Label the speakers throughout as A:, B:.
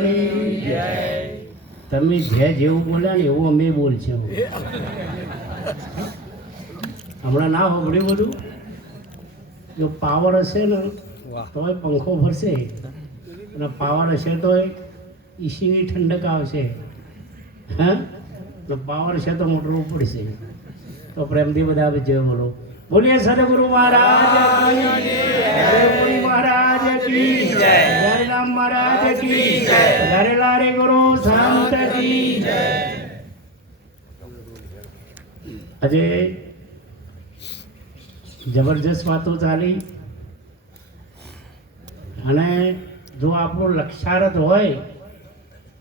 A: જય તમે જે જેવું બોલ્યા ને એવું અમે બોલશે. હમણાં ના હોભળ્યું બધું? જો પાવર હશે ને તોય પંખો ફરશે અને પાવર હશે તોય ઈસીની ઠંડક આવશે. હા? તો પાવર છે તો મોટરું પડશે. તો પ્રેમથી બધા જય બોલો. બોલીએ સદગુરુ મહારાજ મહારાજ હરે લારે ગુરુ સંત કી જય. આજે જબરજસ્ત વાતો ચાલી. અને જો આપણું લક્ષારથ હોય,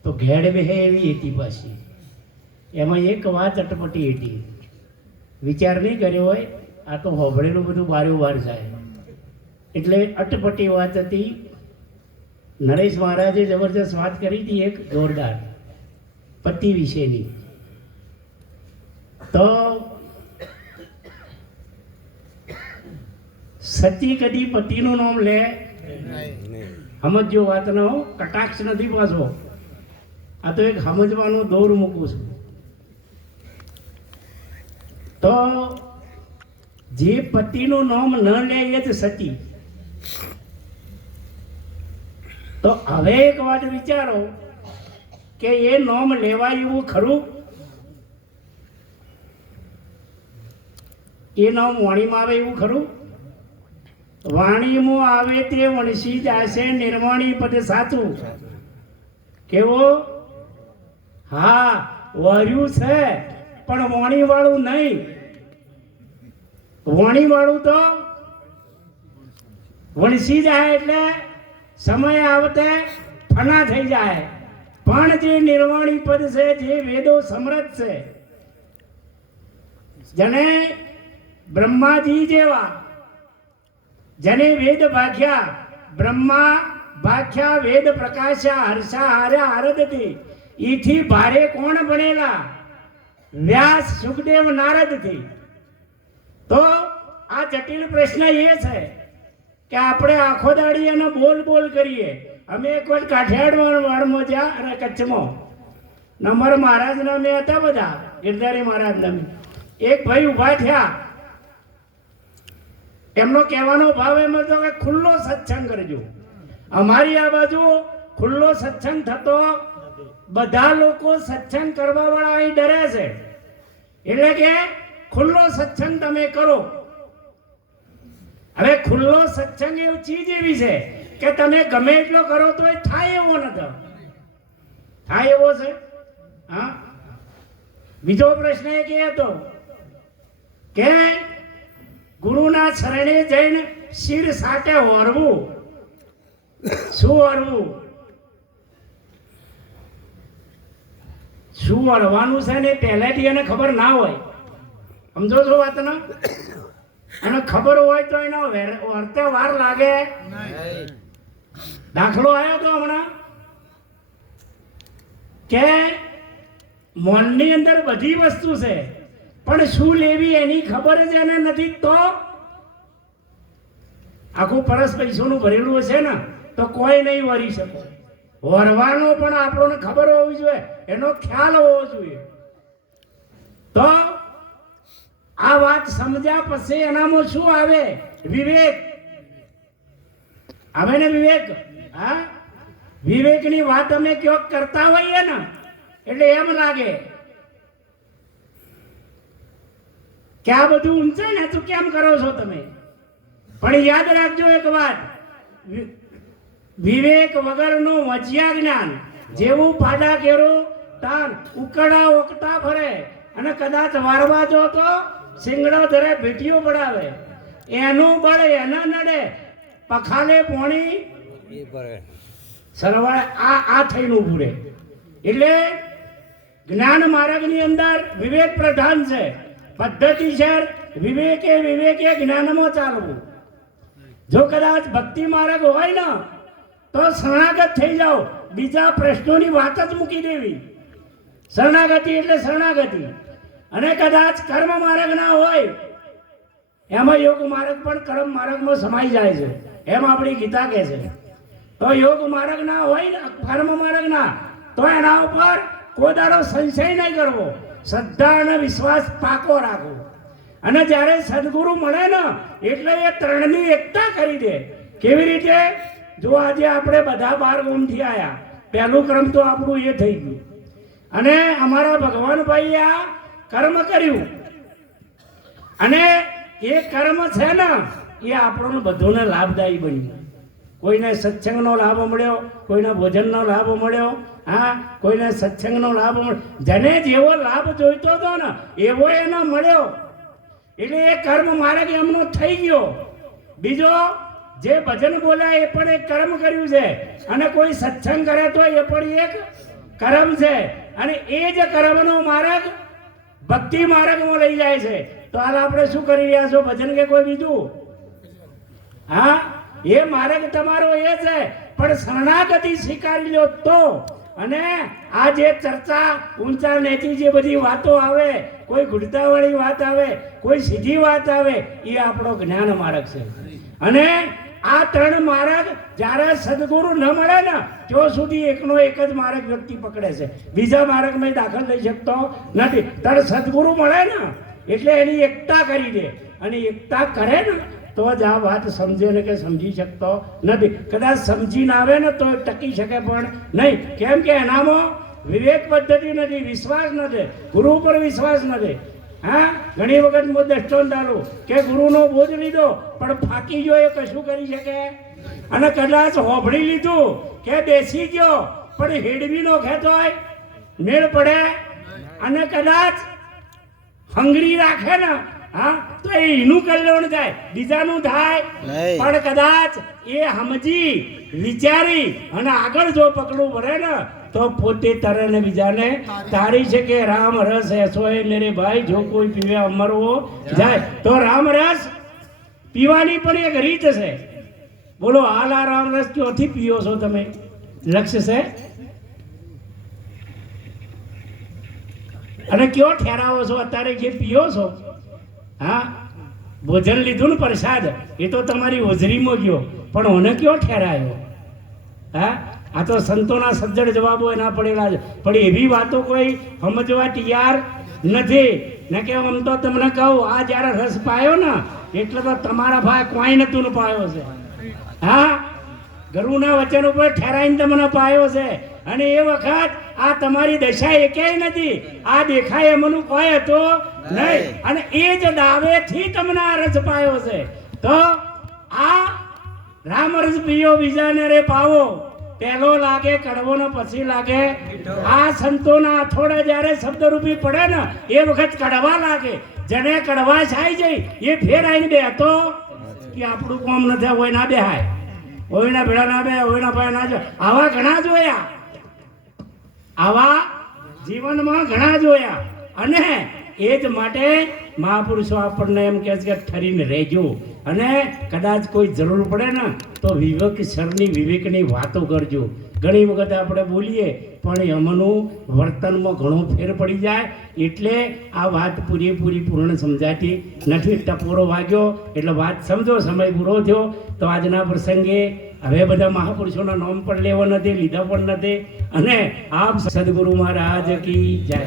A: તો ઘેડ બેહે એવી હતી પાછી. એમાં એક વાત અટપટી હતી. વિચાર નહીં કર્યો હોય, આ તો હોભળેલું બધું બાર્યું બહાર જાય. એટલે અટપટી વાત હતી નરેશ મહારાજે જબરજસ્ત વાત કરી હતી એક જોરદાર, પતિ વિશેની. તો સતી કદી પતિનું નામ લે? સમજજો વાતનો કટાક્ષ નથી પાછો. આ તો એક સમજવાનો દોર મૂકું છું. તો જે પતિનું નામ ન લે એ જ સતી તો હવે એક વાત વિચારો કે એ નામ લેવાય એવું ખરું? એ નામ વાણીમાં આવે એવું ખરું? વાણીમાં આવે તે વણસી જશે નિર્વાણી પદે સાચું. કેવો? હા, વર્યું છે, પણ વાણી વાળું નહીં. વાણી વાળું તો વણસી જાય એટલે સમય આવતે ફના થઈ જાય. પણ જે નિર્વાણી પદ છે, જે વેદો સમૃદ્ધ છે, જેને બ્રહ્માજી જેવા, જેને વેદ ભાખ્યા બ્રહ્મા ભાખ્યા, વેદ પ્રકાશ્યા હર્ષા હાર્યા હરદથી ઈથી ભારે કોણ બનેલા વ્યાસ સુખદેવ નારદથી. તો આ જટિલ પ્રશ્ન એ છે કે આપણે આખો દાડી એનો બોલ બોલ કરીએ. અમે એક વાર કાઠિયાવાડ વાળમાં અને કચ્છમાં. નંબર મહારાજ નામે હતા બધા, ગિરધારી મહારાજ નામે એક ભાઈ ઊભા થયા. એમનો કહેવાનો ભાવ એમ હતો કે ખુલ્લો સત્સંગ કરજો. અમારી આ બાજુ ખુલ્લો સત્સંગ થતો બધા લોકો સત્સંગ કરવા વાળા અહીં ડરે છે. એટલે કે ખુલ્લો સત્સંગ તમે કરો. હવે ખુલ્લો સત્સંગ એવું ચીજ એવી છે કે તમે ગમે એટલો કરો તો એ થાય એવો નથી. થાય એવો છે? હા? બીજો પ્રશ્ન એક એ હતો કે ગુરુના શરણે જઈને શિર સાથે હોરવું શું વરવું શું વળવાનું છે ને પહેલેથી એને ખબર ના હોય. સમજો છો વાતને? એને ખબર હોય તો એનો વેર- વર્તે વાર લાગે. દાખલો આવ્યો તો હમણાં. કે મોનની અંદર બધી વસ્તુ છે, પણ શું લેવી એની ખબર જ એને નથી તો? આખું પરસ પૈસાનું ભરેલું હશે ને, તો કોઈ નહીં વરી શકે. વરવાનો પણ આપણને ખબર હોવી જોઈએ, એનો ખ્યાલ હોવો જોઈએ. તો આ વાત સમજ્યા પછી એનામાં શું આવે? વિવેક. આવે ને વિવેક? હા? વિવેકની વાત અમે ક્યાંક કરતા હોઈએ ને, એટલે એમ લાગે. કે આ બધું ઊંચે ને, તો કેમ કરો છો તમે? પણ યાદ રાખજો એક વાત. વિવેક વગરનું વજ્યા જ્ઞાન જેવું પાડા કેરો, તાન ઉકડા ઓકતા ફરે અને કદાચ વારવા જો તો સિંગડો ધરે ભેટીઓ પડાવે એનું બળ એના નડે. પખાલે પોણી. સરવાળે આ આ થઈને ઊભું રહે. એટલે જ્ઞાન માર્ગની અંદર વિવેક પ્રધાન છે. પદ્ધતિ છે વિવેકે વિવેકે જ્ઞાનમાં ચાલવું. જો કદાચ ભક્તિ માર્ગ હોય ને તો શરણાગત થઈ જાઓ. બીજા પ્રશ્નોની વાત જ મૂકી દેવી. શરણાગતિ એટલે શરણાગતિ. અને કદાચ કર્મ માર્ગ ના હોય, એમાં યોગ માર્ગ પણ કર્મ માર્ગમાં સમાઈ જાય છે. એમ આપણી ગીતા કહે છે. તો યોગ માર્ગ ના હોય કર્મ માર્ગ ના, તો એના ઉપર કોઈ દાડો સંશય નહીં કરવો. શ્રદ્ધા અને વિશ્વાસ પાકો રાખવો અને જ્યારે સદગુરુ મળે ને, એટલે એ ત્રણની એકતા કરી દે. કેવી રીતે? જો આજે આપણે બધા બાર ગુમથી આવ્યા પહેલું ક્રમ તો આપણું એ થઈ ગયું. અને અમારા ભગવાનભાઈ આ કર્મ કર્યું. અને એ કર્મ છે ને, એ આપણને બધોને લાભદાયી બન્યું. કોઈને સત્સંગનો લાભ મળ્યો, કોઈને ભોજનનો લાભ મળ્યો, હા, કોઈને સત્સંગનો લાભ મળ્યો. જેને જેવો લાભ જોઈતો હતો ને, એવો એને મળ્યો. એટલે એ કર્મ માર્ગ એમનો થઈ ગયો. બીજો, જે ભજન બોલ્યા એ પણ એક કર્મ કર્યું છે. અને કોઈ સત્સંગ કરે તો એ પણ એક કર્મ છે. અને એ જ કર્મનો માર્ગ ભક્તિ માર્ગમાં લઈ જાય છે. તો હાલ આપણે શું કરી રહ્યા છો? ભજન કે કોઈ બીજું? હા? એ માર્ગ તમારો એ છે. પણ શરણાગતિ સ્વીકારી લો તો. અને આ જે ચર્ચા ઊંચા નેતી જે બધી વાતો આવે, કોઈ ગુડતાવાળી વાત આવે, કોઈ સીધી વાત આવે, એ આપણો જ્ઞાન માર્ગ છે. અને આ ત્રણ માર્ગ જ્યારે સદગુરુ ન મળે ને, ત્યાં સુધી એકનો એક જ માર્ગ વ્યક્તિ પકડે છે. બીજા માર્ગમાં દાખલ લઈ શકતો નથી. ત્યારે સદગુરુ મળે ને, એટલે એની એકતા કરી દે. અને એકતા કરે ને, તો જ આ વાત સમજે ને કે સમજી શકતો નથી. કદાચ સમજીને આવે ને, તો ટકી શકે પણ નહીં. કેમ કે એનામાં વિવેક પદ્ધતિ નથી, વિશ્વાસ નથી. ગુરુ ઉપર વિશ્વાસ નથી. હા? ઘણી વખત હું દ્રષ્ટાંત ડાલું. કે ગુરુનો બોધ લીધો પણ ફાકી ગયો એ કશું કરી શકે? અને કદાચ હોભળી લીધું કે બેસી ગયો પણ હેડવી નો ખેતો હોય મેળ પડે? અને કદાચ હંગરી રાખે ને હા તો એ એનું કલ્યાણ થાય બીજાનું થાય. પણ કદાચ એ સમજી વિચારી અને આગળ જો પકડવું પડે ને તો પોતે તરણ ને બીજાને તારી. છે કે રામ રસ એસો એ મેરે ભાઈ જો કોઈ પીવે અમરવો જાય. તો રામ રસ પીવાની પણ એક રીત છે. બોલો હાલ આ રામ રસ ક્યોથી પીઓ છો તમે? લક્ષ્ય છે? અને કયો ઠેરાવો છો અત્યારે જે પીઓ છો? હા? ભોજન લીધું ને પ્રસાદ એ તો તમારી હોજરીમાં ગયો. પણ ઓને કયો ઠેરાયો? હા? આ તો સંતોના સજ્જડ જવાબો એના પડેલા છે. પણ એવી વાતો કોઈ સમજવા તૈયાર નથી. ને કે આમ તો તમને કહું આ જ્યારે રસ પાયો ને એટલે તો તમારા ભાઈ કોઈ નતું ને પાયો છે. હા? ગરુના વચન ઉપર ઠેરાઈને તમને પાયો છે. અને એ વખત આ તમારી દશા એકેય નથી. આ દેખાય એમનું કોઈ હતો નહીં. અને એ જ દાવેથી તમને આ રસ પાયો છે. તો આ રામ રસ પીઓ બીજાને રે પાવો. પહેલો લાગે કડવો ને પછી લાગે. આ સંતોના અથોડા જ્યારે શબ્દરૂપી પડે ને, એ વખત કડવા લાગે. જેને કડવા છાઈ જાય એ ફેર આવીને બેહતો કે આપણું કોમ નથી હોય ના બેહાય. ઓયના ભેળા ના બે ઓયના ભાઈ ના જો. આવા ઘણા જોયા. આવા જીવનમાં ઘણા જોયા. અને એ જ માટે મહાપુરુષો આપણને એમ કહે છે કે ઠરીને રહેજો. અને કદાચ કોઈ જરૂર પડે ને, તો વિવેક સરની વિવેકની વાતો કરજો. ઘણી વખત આપણે બોલીએ, પણ એમનું વર્તનમાં ઘણો ફેર પડી જાય, એટલે આ વાત પૂરેપૂરી પૂર્ણ સમજાતી નથી. ટપોરો વાગ્યો, એટલે વાત સમજો, સમય પૂરો થયો. તો આજના પ્રસંગે હવે બધા મહાપુરુષોના નામ પણ લેવા નથી, લીધા પણ નથી. અને આપ સદગુરુ મહારાજ કી જય.